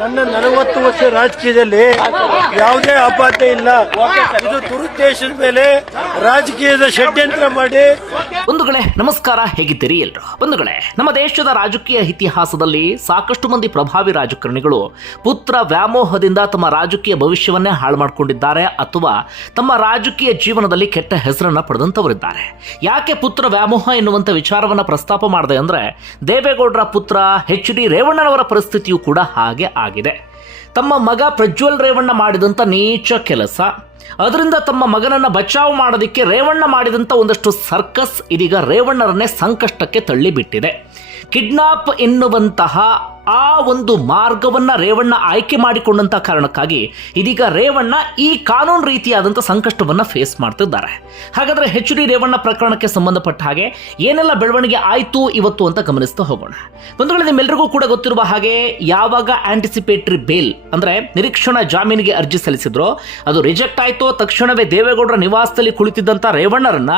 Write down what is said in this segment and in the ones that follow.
ನನ್ನ ನಲವತ್ತು ವರ್ಷ ರಾಜಕೀಯದಲ್ಲಿ ಯಾವುದೇ ಆಪಾತ ಇಲ್ಲ. ಇದು ದುರುದ್ದೇಶದ ಮೇಲೆ ರಾಜಕೀಯದ ಷಡ್ಯಂತ್ರ ಮಾಡಿ. ಬಂಧುಗಳೇ, ನಮಸ್ಕಾರ. ಹೇಗಿದ್ದೀರಿ ಎಲ್ರು ಬಂಧುಗಳೇ, ನಮ್ಮ ದೇಶದ ರಾಜಕೀಯ ಇತಿಹಾಸದಲ್ಲಿ ಸಾಕಷ್ಟು ಮಂದಿ ಪ್ರಭಾವಿ ರಾಜಕಾರಣಿಗಳು ಪುತ್ರ ವ್ಯಾಮೋಹದಿಂದ ತಮ್ಮ ರಾಜಕೀಯ ಭವಿಷ್ಯವನ್ನೇ ಹಾಳು ಮಾಡಿಕೊಂಡಿದ್ದಾರೆ ಅಥವಾ ತಮ್ಮ ರಾಜಕೀಯ ಜೀವನದಲ್ಲಿ ಕೆಟ್ಟ ಹೆಸರನ್ನ ಪಡೆದಂತವರಿದ್ದಾರೆ ಯಾಕೆ ಪುತ್ರ ವ್ಯಾಮೋಹ ಎನ್ನುವಂತ ವಿಚಾರವನ್ನ ಪ್ರಸ್ತಾಪ ಮಾಡಿದೆ ಅಂದ್ರೆ ದೇವೇಗೌಡರ ಪುತ್ರ ಎಚ್ ಡಿ ರೇವಣ್ಣನವರ ಪರಿಸ್ಥಿತಿಯು ಕೂಡ ಹಾಗೆ ಆಗಿದೆ. ತಮ್ಮ ಮಗ ಪ್ರಜ್ವಲ್ ರೇವಣ್ಣ ಮಾಡಿದಂಥ ನೀಚ ಕೆಲಸ. ಅದರಿಂದ ತಮ್ಮ ಮಗನನ್ನ ಬಚಾವು ಮಾಡೋದಕ್ಕೆ ರೇವಣ್ಣ ಮಾಡಿದಂಥ ಒಂದಷ್ಟು ಸರ್ಕಸ್ ಇದೀಗ ರೇವಣ್ಣರನ್ನೇ ಸಂಕಷ್ಟಕ್ಕೆ ತಳ್ಳಿಬಿಟ್ಟಿದೆ. ಕಿಡ್ನಾಪ್ ಎನ್ನುವಂತಹ ಆ ಒಂದು ಮಾರ್ಗವನ್ನ ರೇವಣ್ಣ ಆಯ್ಕೆ ಮಾಡಿಕೊಂಡಂತ ಕಾರಣಕ್ಕಾಗಿ ಇದೀಗ ರೇವಣ್ಣ ಈ ಕಾನೂನು ರೀತಿಯಾದಂಥ ಸಂಕಷ್ಟವನ್ನ ಫೇಸ್ ಮಾಡ್ತಿದ್ದಾರೆ. ಹಾಗಾದ್ರೆ ಹೆಚ್ ಡಿ ರೇವಣ್ಣ ಪ್ರಕರಣಕ್ಕೆ ಸಂಬಂಧಪಟ್ಟ ಹಾಗೆ ಏನೆಲ್ಲ ಬೆಳವಣಿಗೆ ಆಯಿತು ಇವತ್ತು ಅಂತ ಗಮನಿಸ್ತಾ ಹೋಗೋಣ. ಬಂಧುಗಳೇ ನಿಮ್ಮೆಲ್ಲರಿಗೂ ಕೂಡ ಗೊತ್ತಿರುವ ಹಾಗೆ ಯಾವಾಗ ಆಂಟಿಸಿಪೇಟರಿ ಬೇಲ್ ಅಂದ್ರೆ ನಿರೀಕ್ಷಣಾ ಜಾಮೀನಿಗೆ ಅರ್ಜಿ ಸಲ್ಲಿಸಿದ್ರು, ಅದು ರಿಜೆಕ್ಟ್ ಆಯ್ತು ತಕ್ಷಣವೇ ದೇವೇಗೌಡರ ನಿವಾಸದಲ್ಲಿ ಕುಳಿತಿದ್ದಂತ ರೇವಣ್ಣರನ್ನ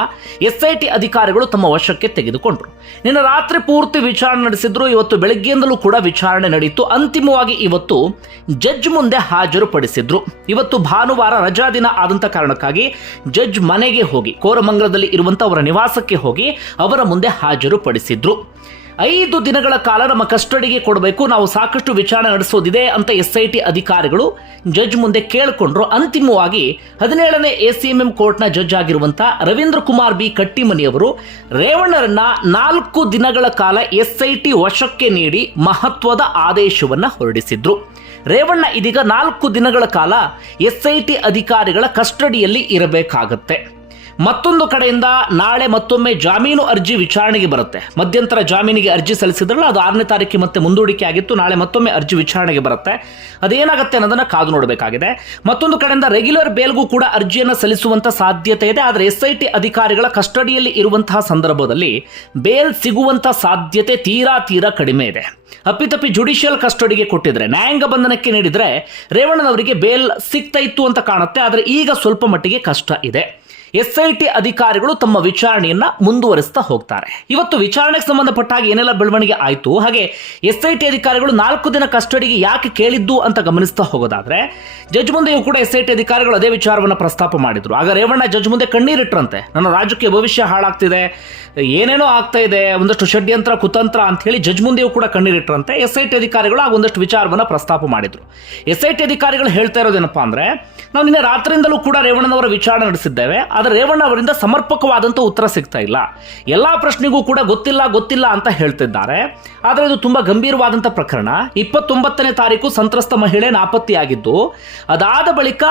ಎಸ್ಐಟಿ ಅಧಿಕಾರಿಗಳು ತಮ್ಮ ವಶಕ್ಕೆ ತೆಗೆದುಕೊಂಡ್ರು. ನಿನ್ನ ರಾತ್ರಿ ಪೂರ್ತಿ ವಿಚಾರಣೆ ನಡೆಸಿದ್ರು, ಇವತ್ತು ಬೆಳಗ್ಗೆಯಿಂದಲೂ ಕೂಡ ವಿಚಾರಣೆ ನಡೆಯಿತು. ಅಂತಿಮವಾಗಿ ಇವತ್ತು ಜಡ್ಜ್ ಮುಂದೆ ಹಾಜರುಪಡಿಸಿದ್ರು. ಇವತ್ತು ಭಾನುವಾರ ರಜಾ ದಿನ ಆದಂತ ಕಾರಣಕ್ಕಾಗಿ ಜಡ್ಜ್ ಮನೆಗೆ ಹೋಗಿ, ಕೋರಮಂಗಲದಲ್ಲಿ ಇರುವಂತ ಅವರ ನಿವಾಸಕ್ಕೆ ಹೋಗಿ ಅವರ ಮುಂದೆ ಹಾಜರುಪಡಿಸಿದ್ರು. ಐದು ದಿನಗಳ ಕಾಲ ನಮ್ಮ ಕಸ್ಟಡಿಗೆ ಕೊಡಬೇಕು. ನಾವು ಸಾಕಷ್ಟು ವಿಚಾರಣೆ ನಡೆಸೋದಿದೆ ಅಂತ ಎಸ್ ಐ ಟಿ ಅಧಿಕಾರಿಗಳು ಜಡ್ಜ್ ಮುಂದೆ ಕೇಳಿಕೊಂಡ್ರು. ಅಂತಿಮವಾಗಿ ಹದಿನೇಳನೇ ಎ ಸಿ ಎಂ ಎಂ ಕೋರ್ಟ್ನ ಜಡ್ಜ್ ಆಗಿರುವಂತಹ ರವೀಂದ್ರ ಕುಮಾರ್ ಬಿ ಕಟ್ಟಿಮನಿಯವರು ರೇವಣ್ಣರನ್ನ ನಾಲ್ಕು ದಿನಗಳ ಕಾಲ ಎಸ್ ಐ ಟಿ ವಶಕ್ಕೆ ನೀಡಿ ಮಹತ್ವದ ಆದೇಶವನ್ನ ಹೊರಡಿಸಿದ್ರು. ರೇವಣ್ಣ ಇದೀಗ ನಾಲ್ಕು ದಿನಗಳ ಕಾಲ ಎಸ್ ಐ ಟಿ ಅಧಿಕಾರಿಗಳ ಕಸ್ಟಡಿಯಲ್ಲಿ ಇರಬೇಕಾಗತ್ತೆ. ಮತ್ತೊಂದು ಕಡೆಯಿಂದ ನಾಳೆ ಮತ್ತೊಮ್ಮೆ ಜಾಮೀನು ಅರ್ಜಿ ವಿಚಾರಣೆಗೆ ಬರುತ್ತೆ. ಮಧ್ಯಂತರ ಜಾಮೀನಿಗೆ ಅರ್ಜಿ ಸಲ್ಲಿಸಿದ್ರಲ್ಲ, ಅದು ಆರನೇ ತಾರೀಕಿಗೆ ಮತ್ತೆ ಮುಂದೂಡಿಕೆ ಆಗಿತ್ತು, ನಾಳೆ ಮತ್ತೊಮ್ಮೆ ಅರ್ಜಿ ವಿಚಾರಣೆಗೆ ಬರುತ್ತೆ. ಅದೇನಾಗುತ್ತೆ ಅನ್ನೋದನ್ನ ಕಾದು ನೋಡಬೇಕಾಗಿದೆ. ಮತ್ತೊಂದು ಕಡೆಯಿಂದ ರೆಗ್ಯುಲರ್ ಬೇಲ್ಗೂ ಕೂಡ ಅರ್ಜಿಯನ್ನು ಸಲ್ಲಿಸುವಂತ ಸಾಧ್ಯತೆ ಇದೆ, ಆದರೆ ಎಸ್ ಐ ಟಿ ಅಧಿಕಾರಿಗಳ ಕಸ್ಟಡಿಯಲ್ಲಿ ಇರುವಂತಹ ಸಂದರ್ಭದಲ್ಲಿ ಬೇಲ್ ಸಿಗುವಂತ ಸಾಧ್ಯತೆ ತೀರಾ ತೀರಾ ಕಡಿಮೆ ಇದೆ. ಅಪ್ಪಿತಪ್ಪಿ ಜುಡಿಷಿಯಲ್ ಕಸ್ಟಡಿಗೆ ಕೊಟ್ಟಿದ್ರೆ, ನ್ಯಾಯಾಂಗ ಬಂಧನಕ್ಕೆ ನೀಡಿದ್ರೆ ರೇವಣ್ಣನವರಿಗೆ ಬೇಲ್ ಸಿಗ್ತಾ ಇತ್ತು ಅಂತ ಕಾಣುತ್ತೆ, ಆದರೆ ಈಗ ಸ್ವಲ್ಪ ಮಟ್ಟಿಗೆ ಕಷ್ಟ ಇದೆ. ಎಸ್ ಐ ಟಿ ಅಧಿಕಾರಿಗಳು ತಮ್ಮ ವಿಚಾರಣೆಯನ್ನ ಮುಂದುವರಿಸ್ತಾ ಹೋಗ್ತಾರೆ. ಇವತ್ತು ವಿಚಾರಣೆಗೆ ಸಂಬಂಧಪಟ್ಟ ಹಾಗೆ ಏನೆಲ್ಲ ಬೆಳವಣಿಗೆ ಆಯಿತು, ಹಾಗೆ ಎಸ್ಐಟಿ ಅಧಿಕಾರಿಗಳು ನಾಲ್ಕು ದಿನ ಕಸ್ಟಡಿಗೆ ಯಾಕೆ ಕೇಳಿದ್ದು ಅಂತ ಗಮನಿಸ್ತಾ ಹೋಗೋದಾದ್ರೆ, ಜಡ್ಜ್ ಮುಂದೆಯೂ ಕೂಡ ಎಸ್ಐಟಿ ಅಧಿಕಾರಿಗಳು ಅದೇ ವಿಚಾರವನ್ನು ಪ್ರಸ್ತಾಪ ಮಾಡಿದ್ರು. ಆಗ ರೇವಣ್ಣ ಜಜ್ ಮುಂದೆ ಕಣ್ಣೀರಿಟ್ರಂತೆ. ನನ್ನ ರಾಜಕೀಯ ಭವಿಷ್ಯ ಹಾಳಾಗ್ತಿದೆ, ಏನೇನೋ ಆಗ್ತಾ ಇದೆ, ಒಂದಷ್ಟು ಷಡ್ಯಂತ್ರ, ಕುತಂತ್ರ ಅಂತ ಹೇಳಿ ಜಡ್ಜ್ ಮುಂದೆಯೂ ಕೂಡ ಕಣ್ಣೀರಿಟ್ರಂತೆ ಎಸ್ಐಟಿ ಅಧಿಕಾರಿಗಳು ಆಗ ಒಂದಷ್ಟು ವಿಚಾರವನ್ನು ಪ್ರಸ್ತಾಪ ಮಾಡಿದ್ರು. ಎಸ್ಐಟಿ ಅಧಿಕಾರಿಗಳು ಹೇಳ್ತಾ ಇರೋದೇನಪ್ಪ ಅಂದ್ರೆ, ನಾವು ನಿನ್ನೆ ರಾತ್ರಿಯಿಂದಲೂ ಕೂಡ ರೇವಣ್ಣನವರ ವಿಚಾರಣೆ ನಡೆಸಿದ್ದೇವೆ ಆದರೆ ರೇವಣ್ಣ ಅವರಿಂದ ಸಮರ್ಪಕವಾದಂಥ ಉತ್ತರ ಸಿಗ್ತಾ ಇಲ್ಲ. ಎಲ್ಲ ಪ್ರಶ್ನೆಗೂ ಕೂಡ ಗೊತ್ತಿಲ್ಲ ಗೊತ್ತಿಲ್ಲ ಅಂತ ಹೇಳ್ತಿದ್ದಾರೆ. ಆದರೆ ಇದು ತುಂಬ ಗಂಭೀರವಾದಂಥ ಪ್ರಕರಣ. ಇಪ್ಪತ್ತೊಂಬತ್ತನೇ ತಾರೀಕು ಸಂತ್ರಸ್ತ ಮಹಿಳೆ ನಾಪತ್ತೆಯಾಗಿದ್ದು, ಅದಾದ ಬಳಿಕ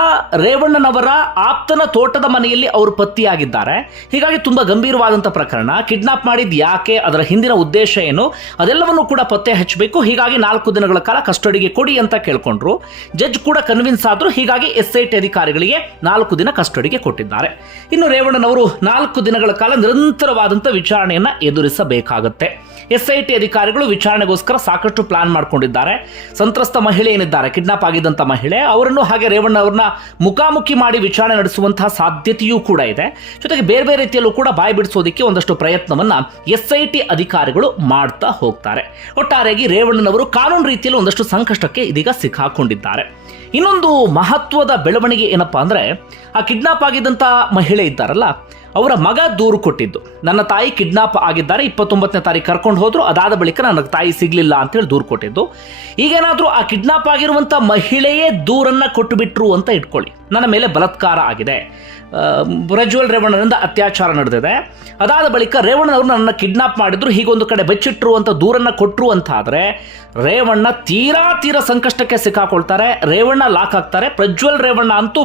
ರೇವಣ್ಣನವರ ಆಪ್ತನ ತೋಟದ ಮನೆಯಲ್ಲಿ ಅವರು ಪತ್ತೆಯಾಗಿದ್ದಾರೆ. ಹೀಗಾಗಿ ತುಂಬ ಗಂಭೀರವಾದಂಥ ಪ್ರಕರಣ. ಕಿಡ್ನಾಪ್ ಮಾಡಿದ ಯಾಕೆ, ಅದರ ಹಿಂದಿನ ಉದ್ದೇಶ ಏನು, ಅದೆಲ್ಲವನ್ನು ಕೂಡ ಪತ್ತೆ ಹಚ್ಚಬೇಕು. ಹೀಗಾಗಿ ನಾಲ್ಕು ದಿನಗಳ ಕಾಲ ಕಸ್ಟಡಿಗೆ ಕೊಡಿ ಅಂತ ಕೇಳ್ಕೊಂಡ್ರು. ಜಡ್ಜ್ ಕೂಡ ಕನ್ವಿನ್ಸ್ ಆದ್ರು, ಹೀಗಾಗಿ ಎಸ್ಐಟಿ ಅಧಿಕಾರಿಗಳಿಗೆ ನಾಲ್ಕು ದಿನ ಕಸ್ಟಡಿಗೆ ಕೊಟ್ಟಿದ್ದಾರೆ. ಇನ್ನು ರೇವಣ್ಣನವರು ನಾಲ್ಕು ದಿನಗಳ ಕಾಲ ನಿರಂತರವಾದಂಥ ವಿಚಾರಣೆಯನ್ನು ಎದುರಿಸಬೇಕಾಗುತ್ತೆ. ಎಸ್ ಐ ಟಿ ಅಧಿಕಾರಿಗಳು ವಿಚಾರಣೆಗೋಸ್ಕರ ಸಾಕಷ್ಟು ಪ್ಲಾನ್ ಮಾಡಿಕೊಂಡಿದ್ದಾರೆ. ಸಂತ್ರಸ್ತ ಮಹಿಳೆ ಏನಿದ್ದಾರೆ? ಕಿಡ್ನಾಪ್ ಆಗಿದ್ದಂಥ ಮಹಿಳೆ, ಅವರನ್ನು ಹಾಗೆ ರೇವಣ್ಣ ಅವ್ರನ್ನ ಮುಖಾಮುಖಿ ಮಾಡಿ ವಿಚಾರಣೆ ನಡೆಸುವಂತಹ ಸಾಧ್ಯತೆಯೂ ಕೂಡ ಇದೆ. ಜೊತೆಗೆ ಬೇರೆ ಬೇರೆ ರೀತಿಯಲ್ಲೂ ಕೂಡ ಬಾಯಿ ಬಿಡಿಸೋದಕ್ಕೆ ಒಂದಷ್ಟು ಪ್ರಯತ್ನವನ್ನ ಎಸ್ ಐ ಟಿ ಅಧಿಕಾರಿಗಳು ಮಾಡ್ತಾ ಹೋಗ್ತಾರೆ. ಒಟ್ಟಾರೆಯಾಗಿ ರೇವಣ್ಣನವರು ಕಾನೂನು ರೀತಿಯಲ್ಲಿ ಒಂದಷ್ಟು ಸಂಕಷ್ಟಕ್ಕೆ ಇದೀಗ ಸಿಕ್ಕಾಕೊಂಡಿದ್ದಾರೆ. ಇನ್ನೊಂದು ಮಹತ್ವದ ಬೆಳವಣಿಗೆ ಏನಪ್ಪಾ ಅಂದ್ರೆ ಆ ಕಿಡ್ನಾಪ್ ಆಗಿದ್ದಂಥ ಮಹಿಳೆ ಇದ್ದಾರಲ್ಲ ಅವರ ಮಗ ದೂರು ಕೊಟ್ಟಿದ್ದು. ನನ್ನ ತಾಯಿ ಕಿಡ್ನಾಪ್ ಆಗಿದ್ದಾರೆ, ಇಪ್ಪತ್ತೊಂಬತ್ತನೇ ತಾರೀಕು ಕರ್ಕೊಂಡು ಹೋದ್ರು, ಅದಾದ ಬಳಿಕ ನನ್ನ ತಾಯಿ ಸಿಗ್ಲಿಲ್ಲ ಅಂತೇಳಿ ದೂರು ಕೊಟ್ಟಿದ್ದು. ಈಗೇನಾದರೂ ಆ ಕಿಡ್ನಾಪ್ ಆಗಿರುವಂಥ ಮಹಿಳೆಯೇ ದೂರನ್ನ ಕೊಟ್ಟು ಬಿಟ್ರು ಅಂತ ಇಟ್ಕೊಳ್ಳಿ. ನನ್ನ ಮೇಲೆ ಬಲತ್ಕಾರ ಆಗಿದೆ. ಪ್ರಜ್ವಲ್ ರೇವಣ್ಣನಿಂದ ಅತ್ಯಾಚಾರ ನಡೆದಿದೆ. ಅದಾದ ಬಳಿಕ ರೇವಣ್ಣನವರು ನನ್ನ ಕಿಡ್ನಾಪ್ ಮಾಡಿದ್ರು, ಹೀಗೊಂದು ಕಡೆ ಬೆಚ್ಚಿಟ್ರು ಅಂತ ದೂರನ್ನ ಕೊಟ್ಟರು ಅಂತ ಆದರೆ ರೇವಣ್ಣ ತೀರಾ ತೀರಾ ಸಂಕಷ್ಟಕ್ಕೆ ಸಿಕ್ಕಾಕೊಳ್ತಾರೆ. ರೇವಣ್ಣ ಲಾಕ್ ಆಗ್ತಾರೆ. ಪ್ರಜ್ವಲ್ ರೇವಣ್ಣ ಅಂತೂ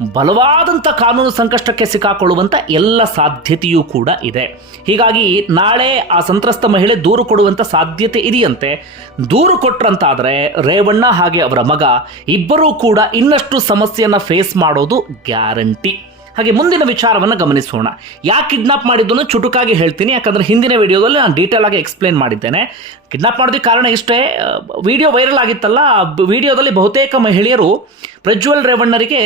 ಬಲವಾದಂಥ ಕಾನೂನು ಸಂಕಷ್ಟಕ್ಕೆ ಸಿಕ್ಕಾಕೊಳ್ಳುವಂಥ ಎಲ್ಲ ಸಾಧ್ಯತೆಯೂ ಕೂಡ ಇದೆ. ಹೀಗಾಗಿ ನಾಳೆ ಆ ಸಂತ್ರಸ್ತ ಮಹಿಳೆ ದೂರು ಕೊಡುವಂಥ ಸಾಧ್ಯತೆ ಇದೆಯಂತೆ. ದೂರು ಕೊಟ್ರಂತಾದರೆ ರೇವಣ್ಣ ಹಾಗೆ ಅವರ ಮಗ ಇಬ್ಬರೂ ಕೂಡ ಇನ್ನಷ್ಟು ಸಮಸ್ಯೆಯನ್ನು ಫೇಸ್ ಮಾಡೋದು ಗ್ಯಾರಂಟಿ. ಹಾಗೆ ಮುಂದಿನ ವಿಚಾರವನ್ನು ಗಮನಿಸೋಣ. ಯಾಕೆ ಕಿಡ್ನಾಪ್ ಮಾಡಿದ್ದನ್ನು ಚುಟುಕಾಗಿ ಹೇಳ್ತೀನಿ, ಯಾಕಂದರೆ ಹಿಂದಿನ ವಿಡಿಯೋದಲ್ಲಿ ನಾನು ಡೀಟೇಲ್ ಆಗಿ ಎಕ್ಸ್ಪ್ಲೇನ್ ಮಾಡಿದ್ದೇನೆ. ಕಿಡ್ನಾಪ್ ಮಾಡೋದಕ್ಕೆ ಕಾರಣ ಇಷ್ಟೇ ವಿಡಿಯೋ ವೈರಲ್ ಆಗಿತ್ತಲ್ಲ, ಆ ವಿಡಿಯೋದಲ್ಲಿ ಬಹುತೇಕ ಮಹಿಳೆಯರು ಪ್ರಜ್ವಲ್ ರೇವಣ್ಣರಿಗೆ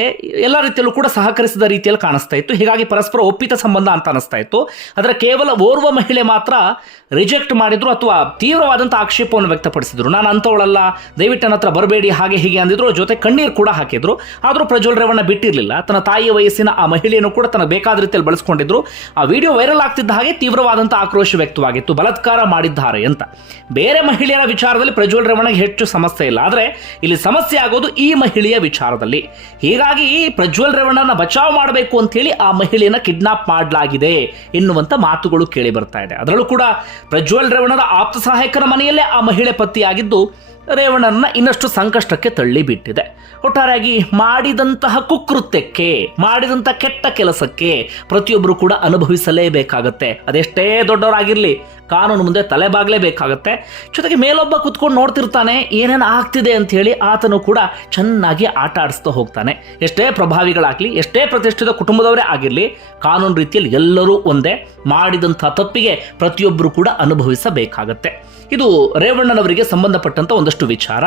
ಎಲ್ಲ ರೀತಿಯಲ್ಲೂ ಕೂಡ ಸಹಕರಿಸಿದ ರೀತಿಯಲ್ಲಿ ಕಾಣಿಸ್ತಾ ಇತ್ತು. ಹೀಗಾಗಿ ಪರಸ್ಪರ ಒಪ್ಪಿತ ಸಂಬಂಧ ಅಂತ ಅನಿಸ್ತಾ ಇತ್ತು. ಆದರೆ ಕೇವಲ ಓರ್ವ ಮಹಿಳೆ ಮಾತ್ರ ರಿಜೆಕ್ಟ್ ಮಾಡಿದ್ರು ಅಥವಾ ತೀವ್ರವಾದಂಥ ಆಕ್ಷೇಪವನ್ನು ವ್ಯಕ್ತಪಡಿಸಿದ್ರು. ನಾನು ಅಂಥವಳಲ್ಲ, ದಯವಿಟ್ಟು ನನ್ನ ಹತ್ರ ಬರಬೇಡಿ, ಹಾಗೆ ಹೀಗೆ ಅಂದಿದ್ರು. ಜೊತೆ ಕಣ್ಣೀರು ಕೂಡ ಹಾಕಿದ್ರು. ಆದರೂ ಪ್ರಜ್ವಲ್ ರೇವಣ್ಣ ಬಿಟ್ಟಿರಲಿಲ್ಲ. ತನ್ನ ತಾಯಿಯ ವಯಸ್ಸಿನ ಆ ಮಹಿಳೆಯನ್ನು ಕೂಡ ತನಗೆ ಬೇಕಾದ ರೀತಿಯಲ್ಲಿ ಬಳಸ್ಕೊಂಡಿದ್ರು. ಆ ವಿಡಿಯೋ ವೈರಲ್ ಆಗ್ತಿದ್ದ ಹಾಗೆ ತೀವ್ರವಾದಂಥ ಆಕ್ರೋಶ ವ್ಯಕ್ತವಾಗಿತ್ತು. ಬಲಾತ್ಕಾರ ಮಾಡಿದ್ದಾರೆ ಅಂತ. ಬೇರೆ ಮಹಿಳೆಯರ ವಿಚಾರದಲ್ಲಿ ಪ್ರಜ್ವಲ್ ರೇವಣ್ಣಗೆ ಹೆಚ್ಚು ಸಮಸ್ಯೆ ಇಲ್ಲ. ಆದರೆ ಇಲ್ಲಿ ಸಮಸ್ಯೆ ಆಗೋದು ಈ ಮಹಿಳೆಯ ವಿಚಾರದಲ್ಲಿ. ಹೀಗಾಗಿ ಪ್ರಜ್ವಲ್ ರೇವಣ್ಣನ ಬಚಾವ್ ಮಾಡಬೇಕು ಅಂತೇಳಿ ಆ ಮಹಿಳೆಯನ್ನ ಕಿಡ್ನಾಪ್ ಮಾಡಲಾಗಿದೆ ಎನ್ನುವಂಥ ಮಾತುಗಳು ಕೇಳಿ ಬರ್ತಾ ಇದೆ. ಅದರಲ್ಲೂ ಕೂಡ ಪ್ರಜ್ವಲ್ ರೇವಣ್ಣನ ಆಪ್ತ ಸಹಾಯಕನ ಮನೆಯಲ್ಲೇ ಆ ಮಹಿಳೆ ಪತ್ತೆಯಾಗಿದ್ದು ರೇವಣ್ಣನ ಇನ್ನಷ್ಟು ಸಂಕಷ್ಟಕ್ಕೆ ತಳ್ಳಿಬಿಟ್ಟಿದೆ. ಒಟ್ಟಾರೆಯಾಗಿ ಮಾಡಿದಂತಹ ಕುಕೃತ್ಯಕ್ಕೆ, ಮಾಡಿದಂಥ ಕೆಟ್ಟ ಕೆಲಸಕ್ಕೆ ಪ್ರತಿಯೊಬ್ಬರು ಕೂಡ ಅನುಭವಿಸಲೇಬೇಕಾಗತ್ತೆ. ಅದೆಷ್ಟೇ ದೊಡ್ಡವರಾಗಿರಲಿ, ಕಾನೂನು ಮುಂದೆ ತಲೆಬಾಗಲೇಬೇಕಾಗತ್ತೆ. ಜೊತೆಗೆ ಮೇಲೊಬ್ಬ ಕುತ್ಕೊಂಡು ನೋಡ್ತಿರ್ತಾನೆ, ಏನೇನು ಆಗ್ತಿದೆ ಅಂತ ಹೇಳಿ ಆತನು ಕೂಡ ಚೆನ್ನಾಗಿ ಆಟ ಆಡಿಸ್ತಾ ಹೋಗ್ತಾನೆ. ಎಷ್ಟೇ ಪ್ರಭಾವಿಗಳಾಗಲಿ, ಎಷ್ಟೇ ಪ್ರತಿಷ್ಠಿತ ಕುಟುಂಬದವರೇ ಆಗಿರಲಿ, ಕಾನೂನು ರೀತಿಯಲ್ಲಿ ಎಲ್ಲರೂ ಒಂದೇ, ಮಾಡಿದಂಥ ತಪ್ಪಿಗೆ ಪ್ರತಿಯೊಬ್ಬರು ಕೂಡ ಅನುಭವಿಸಬೇಕಾಗತ್ತೆ. ಇದು ರೇವಣ್ಣನವರಿಗೆ ಸಂಬಂಧಪಟ್ಟಂತ ಒಂದಷ್ಟು ವಿಚಾರ.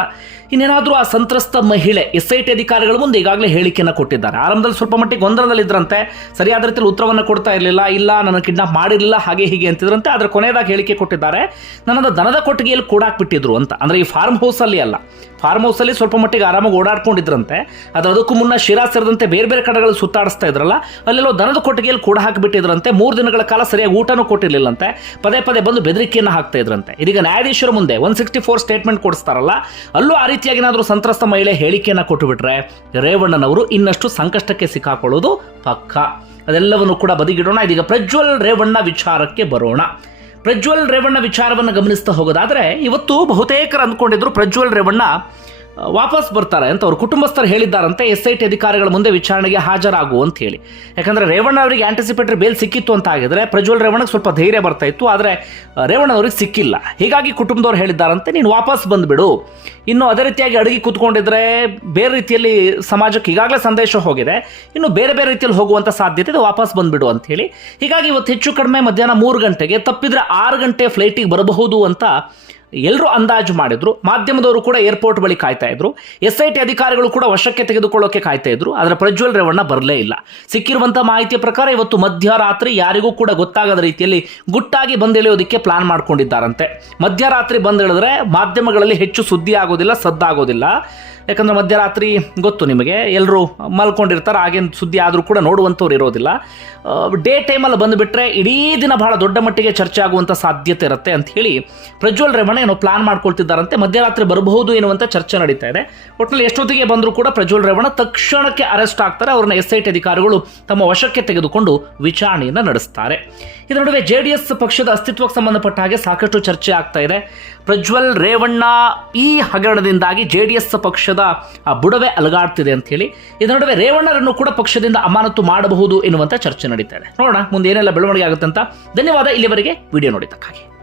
ಇನ್ನೇನಾದರೂ ಆ ಸಂತ್ರಸ್ತ ಮಹಿಳೆ ಎಸ್ ಐ ಟಿ ಅಧಿಕಾರಿಗಳ ಮುಂದೆ ಈಗಾಗಲೇ ಹೇಳಿಕೆಯನ್ನು ಕೊಟ್ಟಿದ್ದಾರೆ. ಆರಂಭದಲ್ಲಿ ಸ್ವಲ್ಪ ಮಟ್ಟಿಗೆ ಗೊಂದಲದಲ್ಲಿದ್ದರಂತೆ ಸರಿಯಾದ ರೀತಿಯಲ್ಲಿ ಉತ್ತರವನ್ನು ಕೊಡ್ತಾ ಇರಲಿಲ್ಲ, ಇಲ್ಲ, ನನ್ನ ಕಿಡ್ನಾಪ್ ಮಾಡಿರಲಿಲ್ಲ, ಹಾಗೆ ಹೀಗೆ ಅಂತಿದ್ರಂತೆ. ಅದರ ಕೊನೆಯದಾಗಿ ಹೇಳಿಕೆ ಕೊಟ್ಟಿದ್ದಾರೆ ನನ್ನದು ದನದ ಕೊಟ್ಟಿಗೆಯಲ್ಲಿ ಕೂಡಾಕ್ಬಿಟ್ಟಿದ್ರು ಅಂತ. ಅಂದರೆ ಈ ಫಾರ್ಮ್ ಹೌಸಲ್ಲಿ ಅಲ್ಲ ಫಾರ್ಮ್ ಹೌಸಲ್ಲಿ ಸ್ವಲ್ಪ ಮಟ್ಟಿಗೆ ಆರಾಮಾಗಿ ಓಡಾಡ್ಕೊಂಡಿದ್ರಂತೆ. ಅದು ಅದಕ್ಕೂ ಮುನ್ನ ಶಿರಾ ಸೇರಿದಂತೆ ಬೇರೆ ಬೇರೆ ಕಡೆಗಳು ಸುತ್ತಾಡಿಸ್ತಾ ಇದ್ರಲ್ಲ, ಅಲ್ಲೆಲ್ಲೋ ದನದ ಕೊಟ್ಟಿಗೆಯಲ್ಲಿ ಕೂಡ ಹಾಕಿಬಿಟ್ಟಿದ್ರಂತೆ ಮೂರು ದಿನಗಳ ಕಾಲ ಸರಿಯಾಗಿ ಊಟನೂ ಕೊಟ್ಟಿರಲಿಲ್ಲಂತೆ. ಪದೇ ಪದೇ ಬಂದು ಬೆದರಿಕೆಯನ್ನು ಹಾಕ್ತಾ ಇದ್ರಂತೆ. ಇದೀಗ ನ್ಯಾಯಾಧೀಶರ ಮುಂದೆ ಒನ್ ಸಿಕ್ಸ್ಟಿ ಫೋರ್ ಸ್ಟೇಟ್ಮೆಂಟ್ ಕೊಡಿಸ್ತಾರಲ್ಲ, ಅಲ್ಲೂ ಆ ರೀತಿಯಾಗಿ ಸಂತ್ರಸ್ತ ಮಹಿಳೆ ಹೇಳಿಕೆಯನ್ನು ಕೊಟ್ಟುಬಿಟ್ರೆ ರೇವಣ್ಣನವರು ಇನ್ನಷ್ಟು ಸಂಕಷ್ಟಕ್ಕೆ ಸಿಕ್ಕಾಕೊಳ್ಳೋದು ಪಕ್ಕ. ಅದೆಲ್ಲವನ್ನು ಕೂಡ ಬದಿಗಿಡೋಣ. ಇದೀಗ ಪ್ರಜ್ವಲ್ ರೇವಣ್ಣ ವಿಚಾರಕ್ಕೆ ಬರೋಣ. ಪ್ರಜ್ವಲ್ ರೇವಣ್ಣ ವಿಚಾರವನ್ನು ಗಮನಿಸ್ತಾ ಹೋಗೋದಾದ್ರೆ ಇವತ್ತು ಬಹುತೇಕರು ಅಂದ್ಕೊಂಡಿದ್ರು ಪ್ರಜ್ವಲ್ ರೇವಣ್ಣ ವಾಪಸ್ ಬರ್ತಾರೆ ಅಂತ ಅವ್ರ ಕುಟುಂಬಸ್ಥರು ಹೇಳಿದ್ದಾರಂತೆ. ಎಸ್ ಐ ಟಿ ಅಧಿಕಾರಿಗಳ ಮುಂದೆ ವಿಚಾರಣೆಗೆ ಹಾಜರಾಗು ಅಂತ ಹೇಳಿ. ಯಾಕಂದ್ರೆ ರೇವಣ್ಣ ಅವರಿಗೆ ಆಂಟಿಸಿಪೇಟರಿ ಬೇಲ್ ಸಿಕ್ಕಿತ್ತು ಅಂತ ಆಗಿದ್ರೆ ಪ್ರಜ್ವಲ್ ರೇವಣ್ಣಗೆ ಸ್ವಲ್ಪ ಧೈರ್ಯ ಬರ್ತಾ ಇತ್ತು, ಆದರೆ ರೇವಣ್ಣ ಅವ್ರಿಗೆ ಸಿಕ್ಕಿಲ್ಲ. ಹೀಗಾಗಿ ಕುಟುಂಬದವ್ರು ಹೇಳಿದ್ದಾರಂತೆ, ನೀನು ವಾಪಸ್ ಬಂದುಬಿಡು. ಇನ್ನು ಅದೇ ರೀತಿಯಾಗಿ ಅಡುಗೆ ಕೂತ್ಕೊಂಡಿದ್ರೆ ಬೇರೆ ರೀತಿಯಲ್ಲಿ ಸಮಾಜಕ್ಕೆ ಈಗಾಗಲೇ ಸಂದೇಶ ಹೋಗಿದೆ. ಇನ್ನು ಬೇರೆ ಬೇರೆ ರೀತಿಯಲ್ಲಿ ಹೋಗುವಂಥ ಸಾಧ್ಯತೆ ಇದೆ, ವಾಪಸ್ ಬಂದ್ಬಿಡು ಅಂತ ಹೇಳಿ. ಹೀಗಾಗಿ ಇವತ್ತು ಹೆಚ್ಚು ಕಡಿಮೆ ಮಧ್ಯಾಹ್ನ ಮೂರು ಗಂಟೆಗೆ ತಪ್ಪಿದ್ರೆ ಆರು ಗಂಟೆ ಫ್ಲೈಟಿಗೆ ಬರಬಹುದು ಅಂತ ಎಲ್ಲರೂ ಅಂದಾಜು ಮಾಡಿದ್ರು. ಮಾಧ್ಯಮದವರು ಕೂಡ ಏರ್ಪೋರ್ಟ್ ಬಳಿ ಕಾಯ್ತಾ ಇದ್ರು. ಎಸ್ ಐ ಟಿ ಅಧಿಕಾರಿಗಳು ಕೂಡ ವಶಕ್ಕೆ ತೆಗೆದುಕೊಳ್ಳೋಕೆ ಕಾಯ್ತಾ ಇದ್ರು. ಆದರೆ ಪ್ರಜ್ವಲ್ ರೇವಣ್ಣ ಬರಲೇ ಇಲ್ಲ. ಸಿಕ್ಕಿರುವಂತಹ ಮಾಹಿತಿಯ ಪ್ರಕಾರ ಇವತ್ತು ಮಧ್ಯರಾತ್ರಿ ಯಾರಿಗೂ ಕೂಡ ಗೊತ್ತಾಗದ ರೀತಿಯಲ್ಲಿ ಗುಟ್ಟಾಗಿ ಬಂದಿಳಿಯೋದಕ್ಕೆ ಪ್ಲಾನ್ ಮಾಡ್ಕೊಂಡಿದ್ದಾರಂತೆ. ಮಧ್ಯರಾತ್ರಿ ಬಂದಿಳಿದ್ರೆ ಮಾಧ್ಯಮಗಳಲ್ಲಿ ಹೆಚ್ಚು ಸುದ್ದಿ ಆಗೋದಿಲ್ಲ, ಸದ್ದಾಗೋದಿಲ್ಲ. ಯಾಕಂದ್ರೆ ಮಧ್ಯರಾತ್ರಿ, ಗೊತ್ತು ನಿಮಗೆ ಎಲ್ಲರೂ ಮಲ್ಕೊಂಡಿರ್ತಾರೆ ಹಾಗೇನು ಸುದ್ದಿ ಆದರೂ ಕೂಡ ನೋಡುವಂಥವ್ರು ಇರೋದಿಲ್ಲ. ಡೇ ಟೈಮಲ್ಲಿ ಬಂದುಬಿಟ್ರೆ ಇಡೀ ದಿನ ಬಹಳ ದೊಡ್ಡ ಮಟ್ಟಿಗೆ ಚರ್ಚೆ ಆಗುವಂಥ ಸಾಧ್ಯತೆ ಇರುತ್ತೆ ಅಂತ ಹೇಳಿ ಪ್ರಜ್ವಲ್ ರೇವಣ್ಣ ಏನೋ ಪ್ಲಾನ್ ಮಾಡ್ಕೊಳ್ತಿದ್ದಾರಂತೆ, ಮಧ್ಯರಾತ್ರಿ ಬರಬಹುದು ಎನ್ನುವಂಥ ಚರ್ಚೆ ನಡೀತಾ ಇದೆ. ಒಟ್ಟಿನಲ್ಲಿ ಎಷ್ಟೊತ್ತಿಗೆ ಬಂದರೂ ಕೂಡ ಪ್ರಜ್ವಲ್ ರೇವಣ್ಣ ತಕ್ಷಣಕ್ಕೆ ಅರೆಸ್ಟ್ ಆಗ್ತಾರೆ. ಅವ್ರನ್ನ ಎಸ್ ಐ ಟಿ ಅಧಿಕಾರಿಗಳು ತಮ್ಮ ವಶಕ್ಕೆ ತೆಗೆದುಕೊಂಡು ವಿಚಾರಣೆಯನ್ನು ನಡೆಸ್ತಾರೆ. ಇದರ ನಡುವೆ ಜೆ ಡಿ ಎಸ್ ಪಕ್ಷದ ಅಸ್ತಿತ್ವಕ್ಕೆ ಸಂಬಂಧಪಟ್ಟ ಹಾಗೆ ಸಾಕಷ್ಟು ಚರ್ಚೆ ಆಗ್ತಾ ಇದೆ. ಪ್ರಜ್ವಲ್ ರೇವಣ್ಣ ಈ ಹಗರಣದಿಂದಾಗಿ ಜೆ ಡಿ ಎಸ್ ಪಕ್ಷದ ಆ ಬುಡವೇ ಅಲಗಾಡ್ತಿದೆ ಅಂತ ಹೇಳಿ, ಇದರ ನಡುವೆ ರೇವಣ್ಣರನ್ನು ಕೂಡ ಪಕ್ಷದಿಂದ ಅಮಾನತು ಮಾಡಬಹುದು ಎನ್ನುವಂತ ಚರ್ಚೆ ನಡೀತಾ ಇದೆ. ನೋಡೋಣ, ಮುಂದೆ ಏನೆಲ್ಲ ಬೆಳವಣಿಗೆ ಆಗುತ್ತೆ ಅಂತ ಧನ್ಯವಾದ, ಇಲ್ಲಿವರೆಗೆ ವಿಡಿಯೋ ನೋಡಿದ್ದಕ್ಕಾಗಿ.